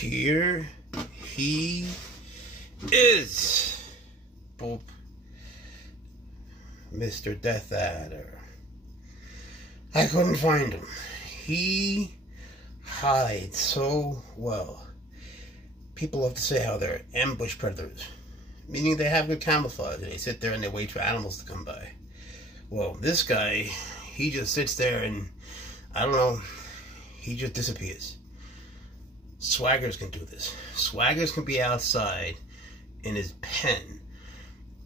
Here he is. Boop. Mr. Death Adder. I couldn't find him. He hides so well. People love to say how they're ambush predators, meaning they have good camouflage. They sit there and they wait for animals to come by. Well, this guy, he just sits there and, I don't know, he just disappears. Swaggers can do this. Swaggers can be outside in his pen.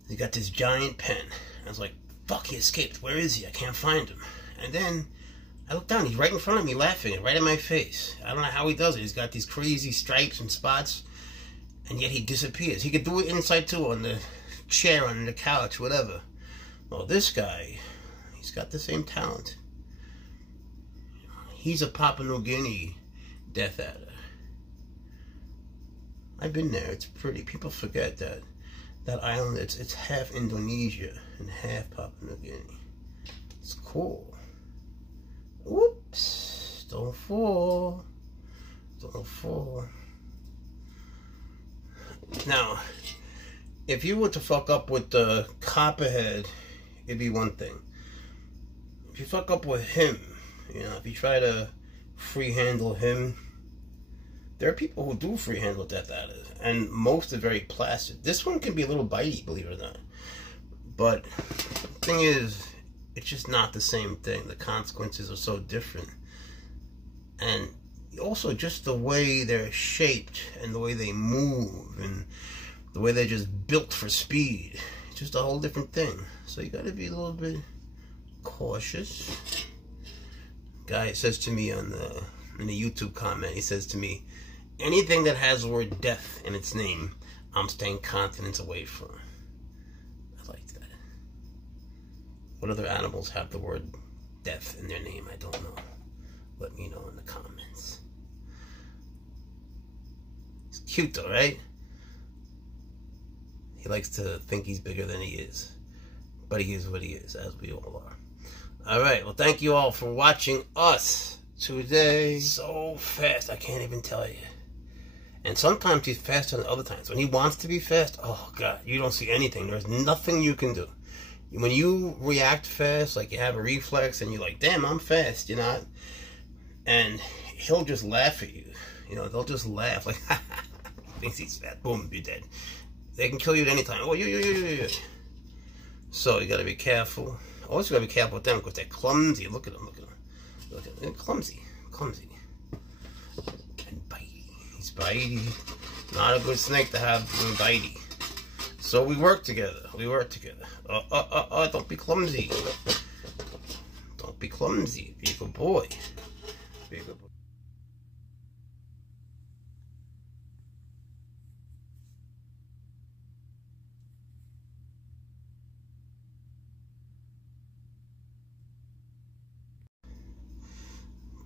He got this giant pen. I was like, fuck, he escaped. Where is he? I can't find him. And then I look down. He's right in front of me laughing, right in my face. I don't know how he does it. He's got these crazy stripes and spots, and yet he disappears. He could do it inside too, on the chair, on the couch, whatever. Well, this guy, he's got the same talent. He's a Papua New Guinea Death Adder. I've been there. It's pretty. People forget that island. It's half Indonesia and half Papua New Guinea. It's cool. Whoops! Don't fall. Don't fall. Now, if you were to fuck up with the copperhead, it'd be one thing. If you fuck up with him, you know, if you try to free handle him, there are people who do free handle Death Adders, and most are very placid. This one can be a little bitey, believe it or not. But the thing is, it's just not the same thing. The consequences are so different. And also just the way they're shaped and the way they move and the way they're just built for speed. It's just a whole different thing. So you gotta be a little bit cautious. Guy says to me in the YouTube comment, he says to me, anything that has the word death in its name, I'm staying continents away from. I like that. What other animals have the word death in their name? I don't know. Let me know in the comments. He's cute though, right? He likes to think he's bigger than he is. But he is what he is, as we all are. Alright, well thank you all for watching us today. So fast, I can't even tell you. And sometimes he's faster than other times. When he wants to be fast, oh God, you don't see anything. There's nothing you can do. When you react fast, like you have a reflex and you're like, damn, I'm fast, you're not. And he'll just laugh at you. You know, they'll just laugh like, he thinks he's fat. Boom, you're dead. They can kill you at any time. Oh, you. So you gotta be careful. Also gotta be careful with them because they're clumsy. Look at them, look at them. Look at them. They're clumsy. And bitey. He's bitey. Not a good snake to have bitey. So we work together. Don't be clumsy. Don't be clumsy. Be a good boy. Be a good boy.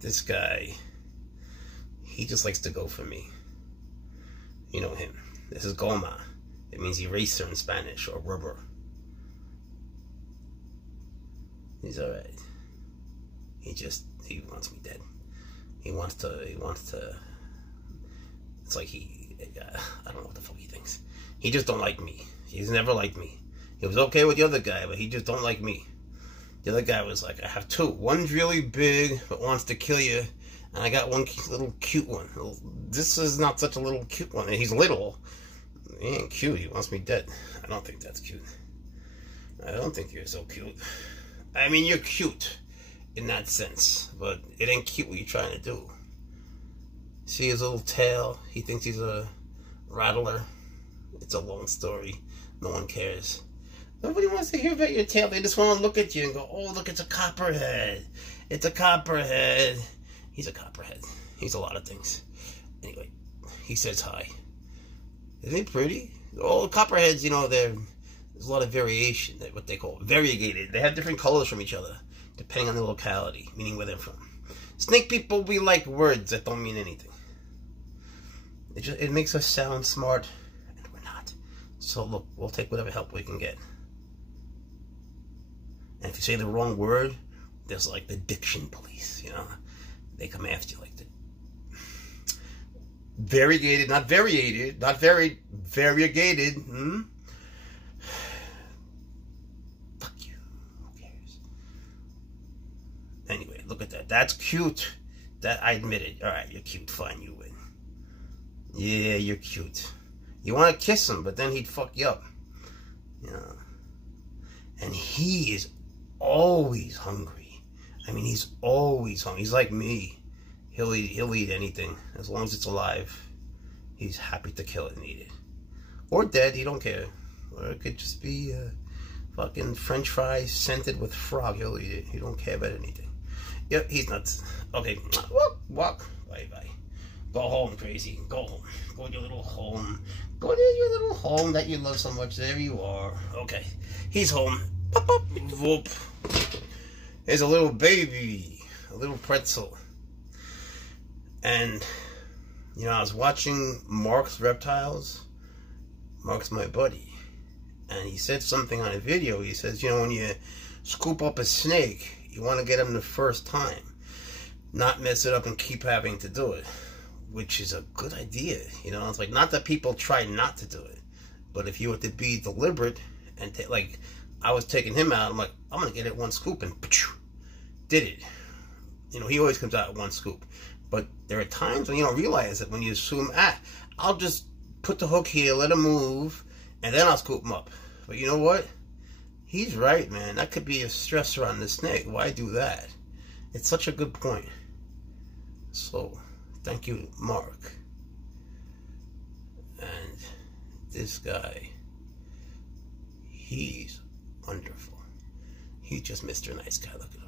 This guy, he just likes to go for me. You know him. This is Goma. It means eraser in Spanish, or rubber. He's alright. He wants me dead. He wants to, it's like I don't know what the fuck he thinks. He just don't like me. He's never liked me. He was okay with the other guy, but he just don't like me. The other guy was like, I have two. One's really big, but wants to kill you. And I got one little cute one. This is not such a little cute one. He's little. He ain't cute. He wants me dead. I don't think that's cute. I don't think you're so cute. I mean, you're cute in that sense. But it ain't cute what you're trying to do. See his little tail? He thinks he's a rattler. It's a long story. No one cares. Nobody wants to hear about your tail. They just want to look at you and go, oh, look, it's a copperhead. It's a copperhead. He's a copperhead. He's a lot of things. Anyway, he says hi. Isn't he pretty? All the copperheads, you know, there's a lot of variation. They're what they call variegated. They have different colors from each other, depending on the locality, meaning where they're from. Snake people, we like words that don't mean anything. It makes us sound smart, and we're not. So look, we'll take whatever help we can get. And if you say the wrong word, there's like the diction police, you know. They come after you like the... Variegated, not variated, not very variegated. Fuck you. Who cares? Anyway, look at that. That's cute. That I admit it. All right, you're cute. Fine, you win. Yeah, you're cute. You want to kiss him, but then he'd fuck you up. Yeah. And he is always hungry. I mean, he's always hungry. He's like me. He'll eat anything as long as it's alive. He's happy to kill it and eat it, or dead. He don't care. Or it could just be fucking French fries scented with frog. He'll eat it. He don't care about anything. Yep, he's nuts. Okay, walk. Bye. Go home, crazy. Go home. Go to your little home. Go to your little home that you love so much. There you are. Okay, he's home. Pop, pop, whoop. There's a little baby, a little pretzel. And, you know, I was watching Mark's Reptiles. Mark's my buddy. And he said something on a video. He says, you know, when you scoop up a snake, you want to get him the first time. Not mess it up and keep having to do it. Which is a good idea. You know, it's like, not that people try not to do it. But if you were to be deliberate and, like, I was taking him out, I'm like, I'm going to get it one scoop and did it. You know, he always comes out at one scoop. But there are times when you don't realize it, when you assume, I'll just put the hook here, let him move, and then I'll scoop him up. But you know what? He's right, man. That could be a stressor on the snake. Why do that? It's such a good point. So, thank you, Mark. And this guy, he's wonderful. He's just Mr. Nice Guy. Look at him.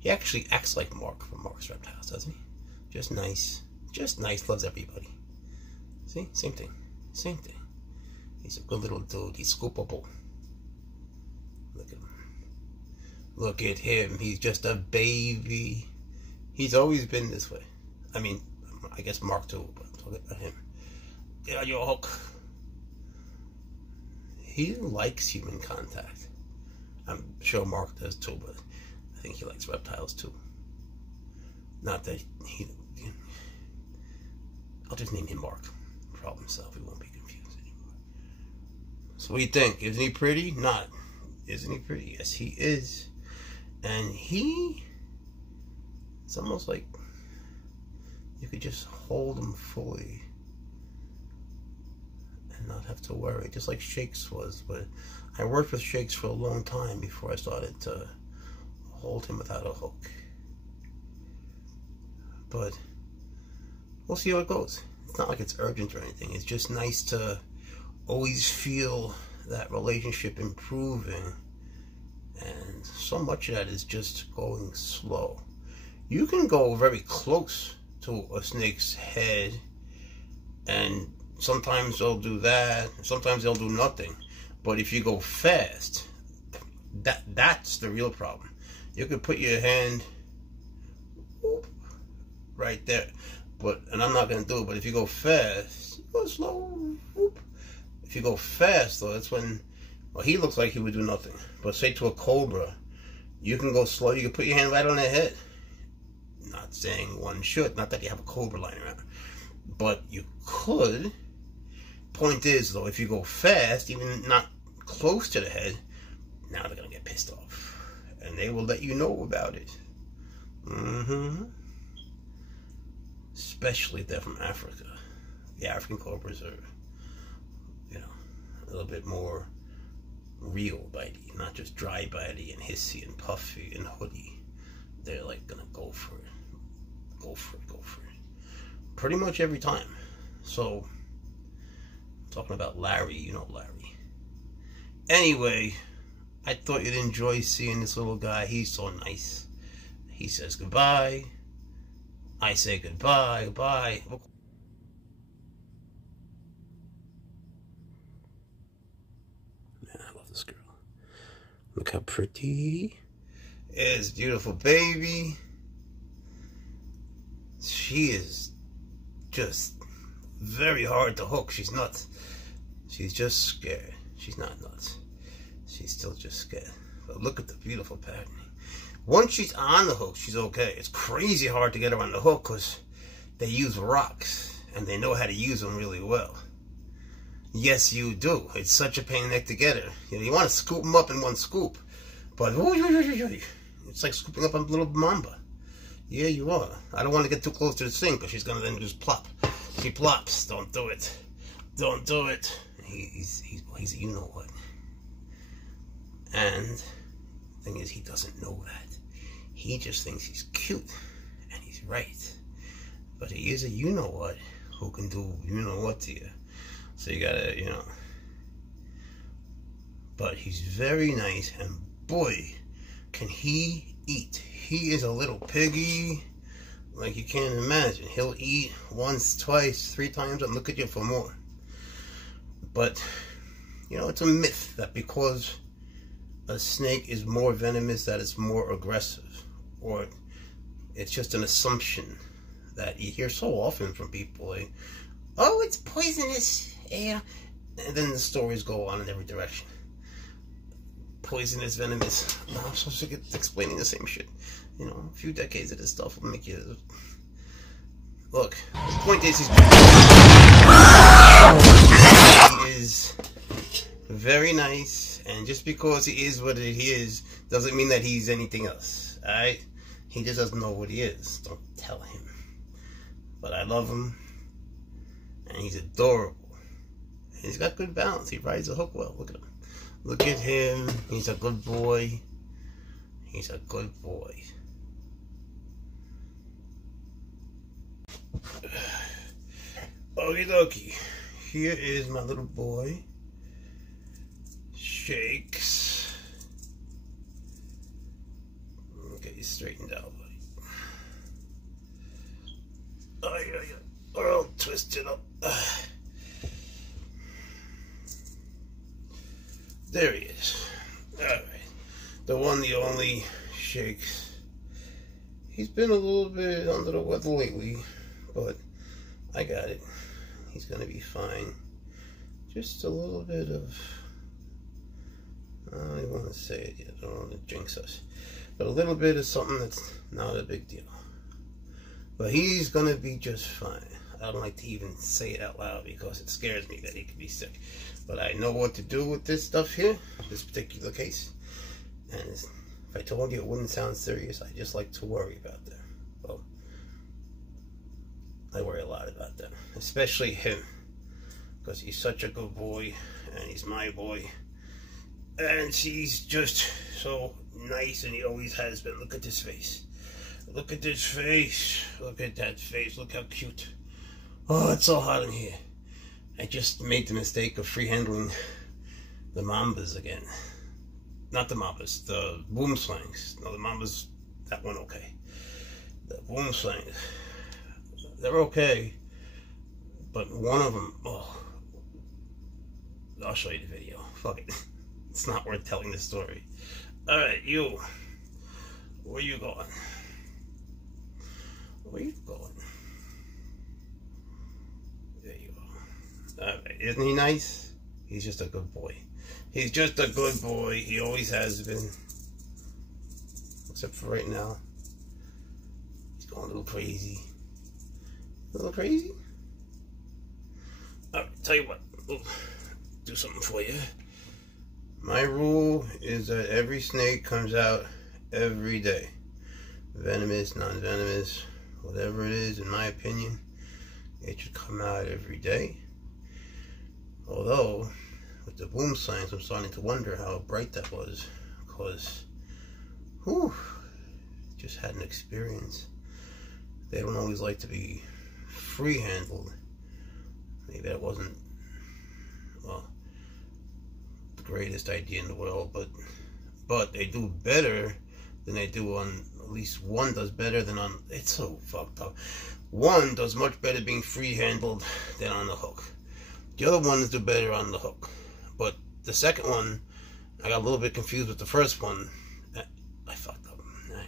He actually acts like Mark from Mark's Reptiles, doesn't he? Just nice. Just nice. Loves everybody. See? Same thing. Same thing. He's a good little dude. He's scoopable. Look at him. Look at him. He's just a baby. He's always been this way. I mean, I guess Mark too, but I'm talking about him. Get on your hook. He likes human contact. I'm sure Mark does too, but I think he likes reptiles too. Not that he... I'll just name him Mark. Problem solved. We won't be confused anymore. So what do you think? Isn't he pretty? Not. Isn't he pretty? Yes, he is. And he... It's almost like you could just hold him fully and not have to worry, just like Shakes was. But I worked with Shakes for a long time before I started to hold him without a hook. But we'll see how it goes. It's not like it's urgent or anything. It's just nice to always feel that relationship improving. And so much of that is just going slow. You can go very close to a snake's head, and sometimes they'll do that, sometimes they'll do nothing. But if you go fast, that's the real problem. You could put your hand right there, and I'm not going to do it, but if you go fast, you go slow. If you go fast, though, that's when, well, he looks like he would do nothing. But say to a cobra, you can go slow, you can put your hand right on their head. Not saying one should, not that you have a cobra lying around, but you could. Point is, though, if you go fast, even not close to the head, now they're going to get pissed off. And they will let you know about it. Especially if they're from Africa. The African cobras are, you know, a little bit more real bitey, not just dry bitey and hissy and puffy and hoodie. They're like gonna go for it. Go for it. Pretty much every time. So, talking about Larry, you know Larry. Anyway, I thought you'd enjoy seeing this little guy. He's so nice. He says goodbye. I say goodbye. Goodbye. Man, I love this girl. Look how pretty. It's a beautiful baby. She is just very hard to hook. She's nuts. She's just scared. She's not nuts. She's still just scared. But look at the beautiful patterning. Once she's on the hook, she's okay. It's crazy hard to get her on the hook because they use rocks. and they know how to use them really well. Yes, you do. It's such a pain in the neck to get her. You know, you want to scoop them up in one scoop, but it's like scooping up a little mamba. Yeah, you are. I don't want to get too close to the sink, because she's gonna then just plop. She plops. Don't do it. Don't do it. He's a you know what. And the thing is, he doesn't know that. He just thinks he's cute, and he's right. But he is a you know what who can do you know what to you. So you gotta, you know. But he's very nice, and boy, can he eat. He is a little piggy like you can't imagine. He'll eat once, twice, 3 times and look at you for more. But, you know, it's a myth that because a snake is more venomous that it's more aggressive. Or it's just an assumption that you hear so often from people. Like, oh, it's poisonous. Yeah. And then the stories go on in every direction. Poisonous, venomous. I'm so sick of explaining the same shit. You know, a few decades of this stuff will make you... Look, the point is, he is very nice, and just because he is what he is, doesn't mean that he's anything else, alright? He just doesn't know what he is. Don't tell him. But I love him, and he's adorable. He's got good balance. He rides the hook well. Look at him. Look at him. He's a good boy. He's a good boy. Okie dokie. Here is my little boy. Shakes. Get you straightened out, buddy. Oh, yeah. Or I'll twist it up. There he is. Alright. The one, the only, Shakes. He's been a little bit under the weather lately, but I got it. He's gonna be fine. Just a little bit of... I don't even want to say it yet. I don't want to jinx us. But a little bit of something that's not a big deal. But he's gonna be just fine. I don't like to even say it out loud because it scares me that he could be sick. But I know what to do with this stuff here, this particular case. And if I told you it wouldn't sound serious, I just like to worry about them. Well, I worry a lot about them, especially him, because he's such a good boy, and he's my boy. And he's just so nice, and he always has been. Look at this face. Look at this face. Look at that face. Look how cute. Oh, it's so hot in here. I just made the mistake of free-handling the mambas again. Not the mambas, the boom slangs. No, the mambas, that one okay. The boom slangs, they're okay. But one of them, oh, I'll show you the video. Fuck it. It's not worth telling the story. Alright, you. Where you going? Where you going? There you go. Alright, isn't he nice? He's just a good boy. He's just a good boy. He always has been. Except for right now. He's going a little crazy. A little crazy? Alright, tell you what. We'll do something for you. My rule is that every snake comes out every day. Venomous, non-venomous, whatever it is, in my opinion, it should come out every day. Although, with the boom signs, I'm starting to wonder how bright that was, because, whew, just had an experience. They don't always like to be free-handled. Maybe that wasn't, well, the greatest idea in the world, but they do better than they do on, at least one does better than on, it's so fucked up. One does much better being free-handled than on the hook. The other ones do better on the hook. But the second one, I got a little bit confused with the first one. I fucked up. I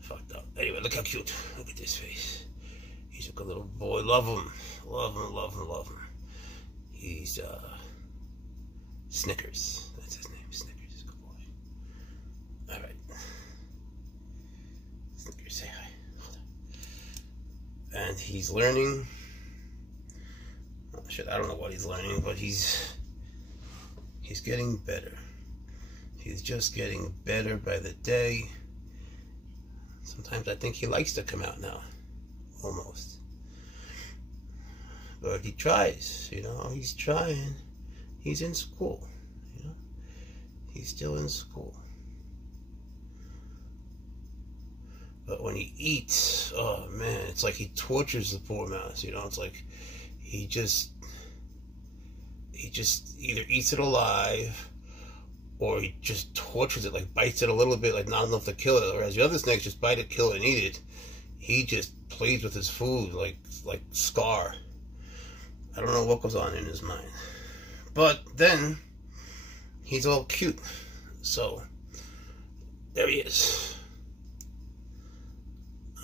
fucked up. Anyway, look how cute. Look at this face. He's a good little boy. Love him. Love him, love him, love him. He's, Snickers. That's his name. Snickers is a good boy. Alright. Snickers, say hi. Hold on. And he's learning shit, I don't know what he's learning, but he's getting better. He's just getting better by the day. Sometimes I think he likes to come out now, almost. But he tries, you know, he's trying. He's in school, you know. He's still in school. But when he eats, oh man, it's like he tortures the poor mouse, you know. It's like he just either eats it alive or he just tortures it, like bites it a little bit, like not enough to kill it. Whereas the other snakes just bite it, kill it, and eat it. He just plays with his food like Scar. I don't know what goes on in his mind. But then he's all cute. So there he is.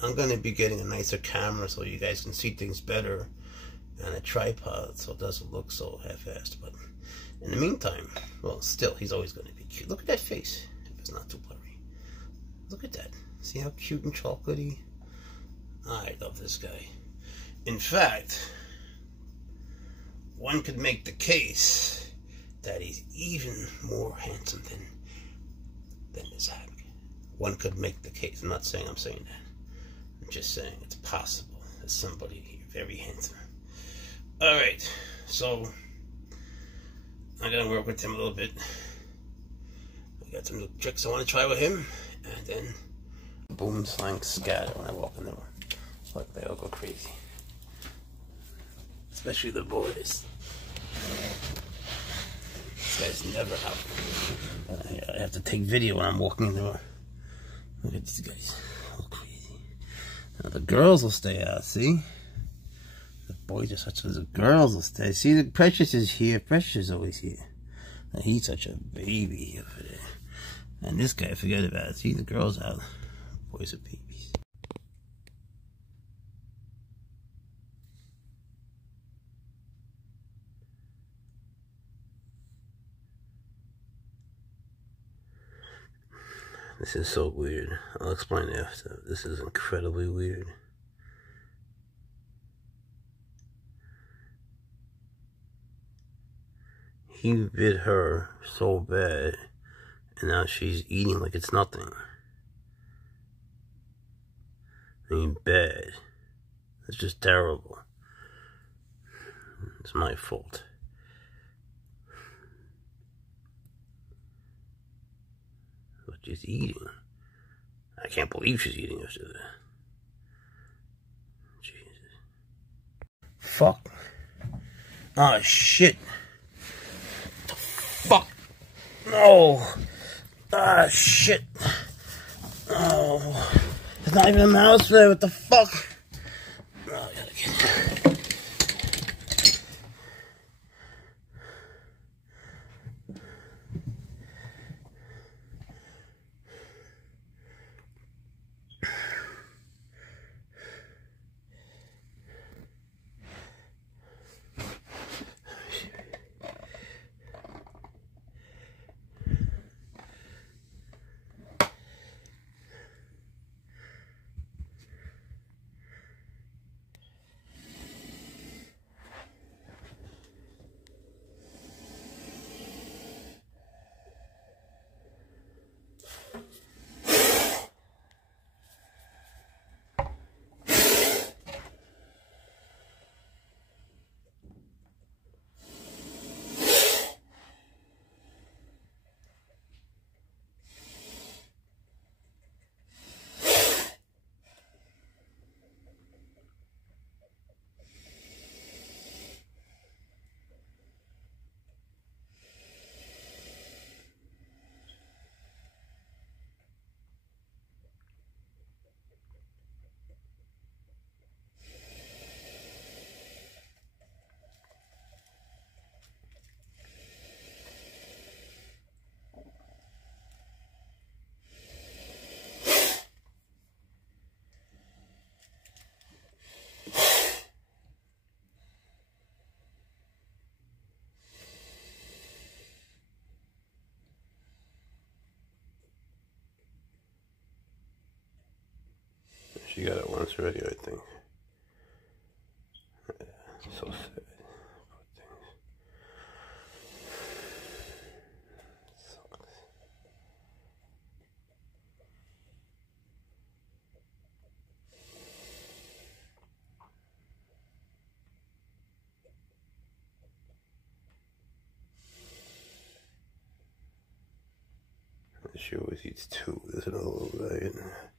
I'm going to be getting a nicer camera so you guys can see things better, and a tripod so it doesn't look so half-assed. But in the meantime, well, still, he's always going to be cute. Look at that face, if it's not too blurry. Look at that. See how cute and chocolatey? I love this guy. In fact, one could make the case that he's even more handsome than Miss Hack. One could make the case. I'm not saying I'm saying that. I'm just saying it's possible that somebody very handsome. Alright, so I'm going to work with him a little bit. I got some new tricks I want to try with him. And then boom, slang, scatter when I walk in the room. Look, they all go crazy. Especially the boys. This guy's never out. I have to take video when I'm walking in the room. Look at these guys. All crazy. Now the girls will stay out, see? The boys are such as the girls will stay. See, the Precious is here. Precious is always here. And he's such a baby over there. And this guy, forget about it. See, the girls out. The boys are babies. This is so weird. I'll explain after. This is incredibly weird. He bit her so bad, and now she's eating like it's nothing. I mean, bad. It's just terrible. It's my fault. But she's eating. I can't believe she's eating after that. Jesus. Fuck. Oh, shit. Fuck. No. Ah, shit. Oh. There's not even a mouse there. What the fuck? Oh, I gotta get it. She got it once already, I think. Yeah, so sad. She always eats two. There's another little guy in there.